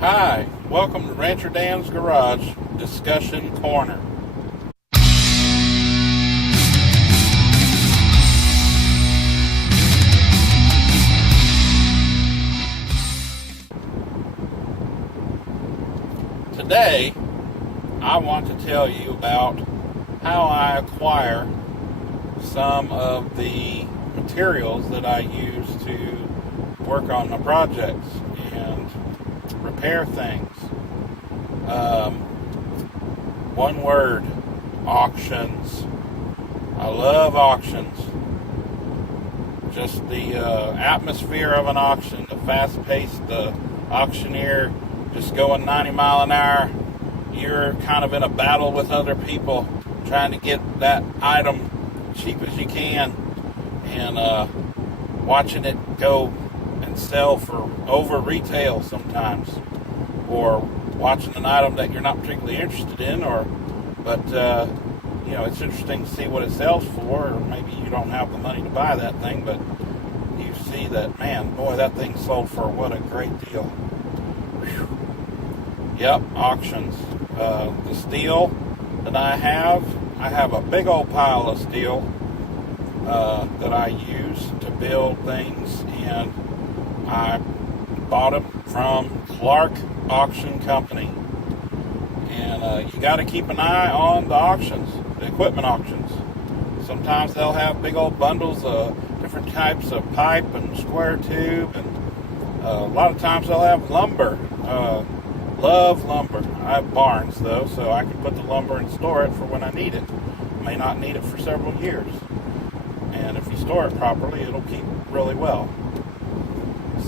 Hi, welcome to Rancher Dan's Garage Discussion Corner. Today, I want to tell you about how I acquire some of the materials that I use to work on my projects and repair things. One word, auctions. I love auctions. Just the atmosphere of an auction, the fast-paced, the auctioneer just going 90 mile an hour. You're kind of in a battle with other people trying to get that item cheap as you can, and watching it go and sell for over retail sometimes, or watching an item that you're not particularly interested in, but it's interesting to see what it sells for, or maybe you don't have the money to buy that thing, but you see that, man, boy, that thing sold for what a great deal. Whew. Yep, auctions. The steel that I have a big old pile of steel that I use to build things, and I bought them from Clark Auction Company. And you got to keep an eye on the auctions, the equipment auctions. Sometimes they'll have big old bundles of different types of pipe and square tube, and a lot of times they'll have lumber. Love lumber. I have barns though, so I can put the lumber and store it for when I need it. May not need it for several years. And if you store it properly, it'll keep really well.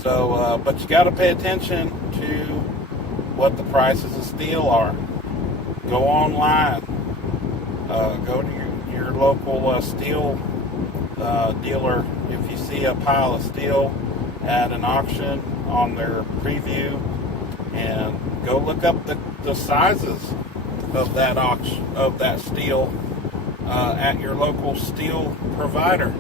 So, but you got to pay attention to what the prices of steel are. Go online. Go to your local steel dealer. If you see a pile of steel at an auction on their preview, and go look up the sizes of that steel at your local steel provider.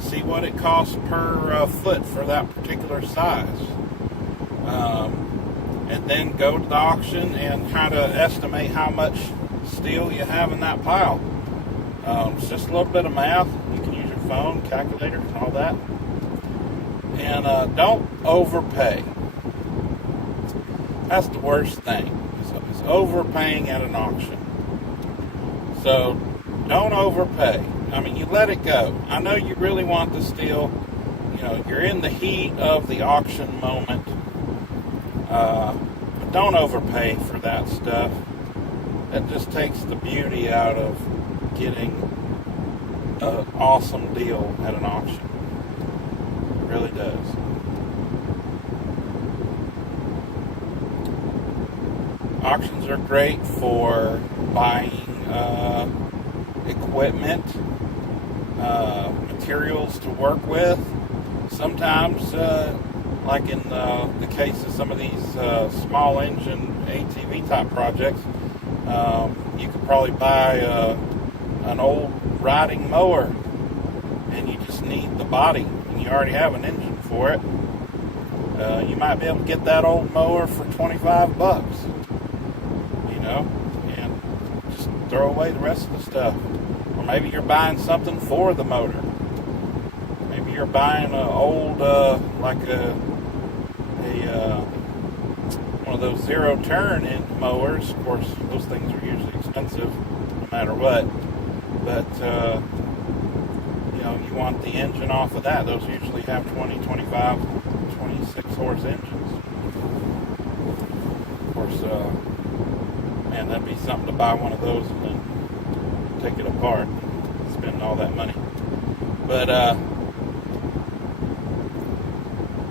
See what it costs per foot for that particular size. And then go to the auction and kind of estimate how much steel you have in that pile. It's just a little bit of math. You can use your phone, calculator, and all that. And don't overpay. That's the worst thing, is overpaying at an auction. So don't overpay. I mean, you let it go. I know you really want the steel. You're in the heat of the auction moment. But don't overpay for that stuff. That just takes the beauty out of getting an awesome deal at an auction. It really does. Auctions are great for buying equipment, materials to work with. Sometimes, like in the case of some of these small engine ATV type projects, you could probably buy an old riding mower, and you just need the body, and you already have an engine for it. You might be able to get that old mower for $25, and just throw away the rest of the stuff. Or maybe you're buying something for the motor. Maybe you're buying an old, one of those zero-turn end mowers. Of course, those things are usually expensive, no matter what. But you want the engine off of that. Those usually have 20, 25, 26 horse engines. Of course, man, that'd be something to buy one of those and then take it apart, spend all that money. But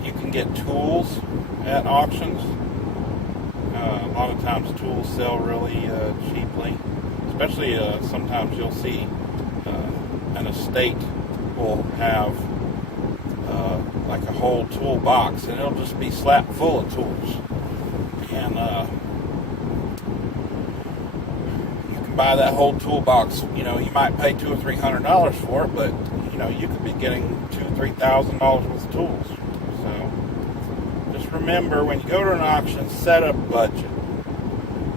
you can get tools at auctions. A lot of times tools sell really cheaply. Especially sometimes you'll see an estate will have like a whole toolbox, and it'll just be slapped full of tools. And you can buy that whole toolbox. You might pay $200 or $300 for it, but you could be getting $2,000 or $3,000 worth of tools. just remember, when you go to an auction, set a budget.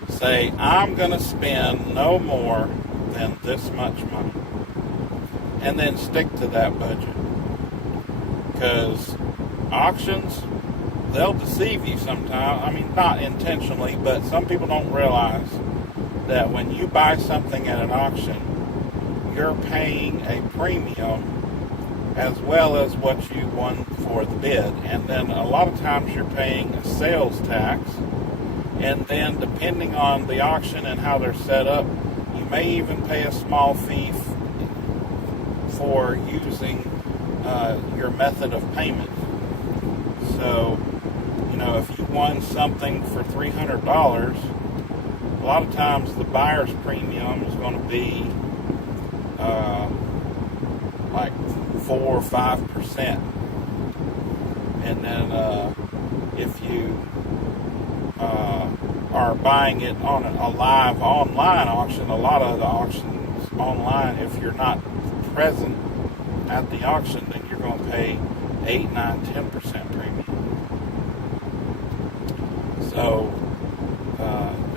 Say, I'm going to spend no more than this much money. And then stick to that budget. Because auctions, they'll deceive you sometimes. I mean, not intentionally, but some people don't realize that when you buy something at an auction, you're paying a premium as well as what you won for the bid. And then a lot of times you're paying a sales tax. And then depending on the auction and how they're set up, you may even pay a small fee for using your method of payment. So, if you won something for $300, a lot of times the buyer's premium is going to be like 4 or 5%. And then if you are buying it on a live online auction, a lot of the auctions online, if you're not present at the auction, then you're going to pay 8, 9, 10% premium. So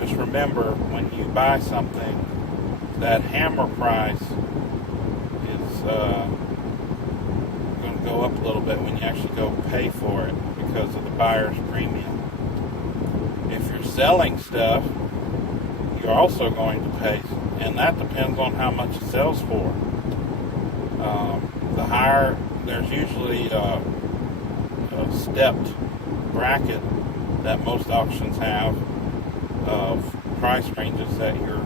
just remember, when you buy something, that hammer price is going to go up a little bit when you actually go pay for it because of the buyer's premium. If you're selling stuff, you're also going to pay, and that depends on how much it sells for. The higher, there's usually a stepped bracket that most auctions have of price ranges that your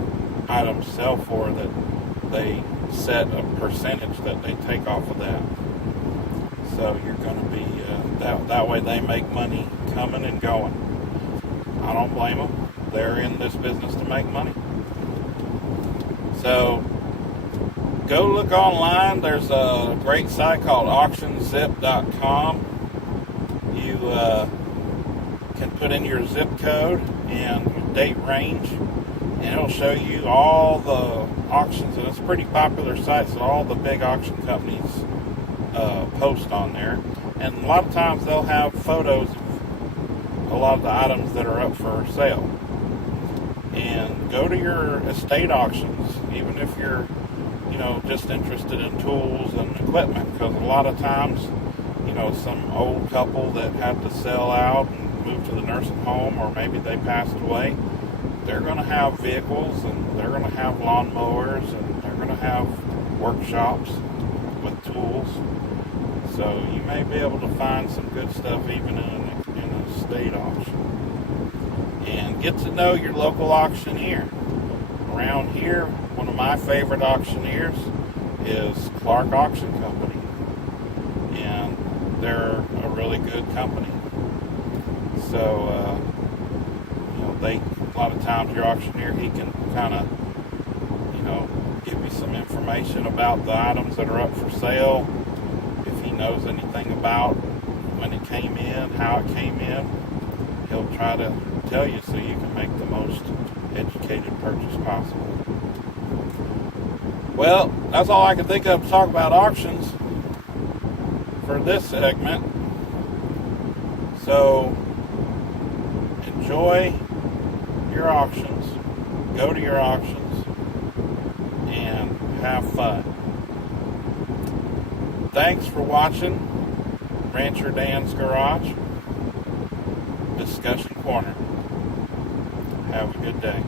items sell for, that they set a percentage that they take off of that. So you're going to be, that way they make money coming and going. I don't blame them. They're in this business to make money. So go look online. There's a great site called auctionzip.com. You can put in your zip code and your date range, and it'll show you all the auctions. And it's a pretty popular site, so all the big auction companies post on there. And a lot of times they'll have photos of a lot of the items that are up for sale. And go to your estate auctions, even if you're just interested in tools and equipment, because a lot of times, some old couple that had to sell out and move to the nursing home, or maybe they passed away, they're going to have vehicles, and they're going to have lawnmowers, and they're going to have workshops with tools. So you may be able to find some good stuff even in an estate auction. And get to know your local auctioneer. Around here, one of my favorite auctioneers is Clark Auction Company, and they're a really good company. So a lot of times your auctioneer, he can kind of give you some information about the items that are up for sale. If he knows anything about when it came in, how it came in, he'll try to tell you so you can make the most educated purchase possible. Well, that's all I can think of to talk about auctions for this segment. So enjoy your auctions, go to your auctions, and have fun. Thanks for watching Rancher Dan's Garage Discussion Corner. Have a good day.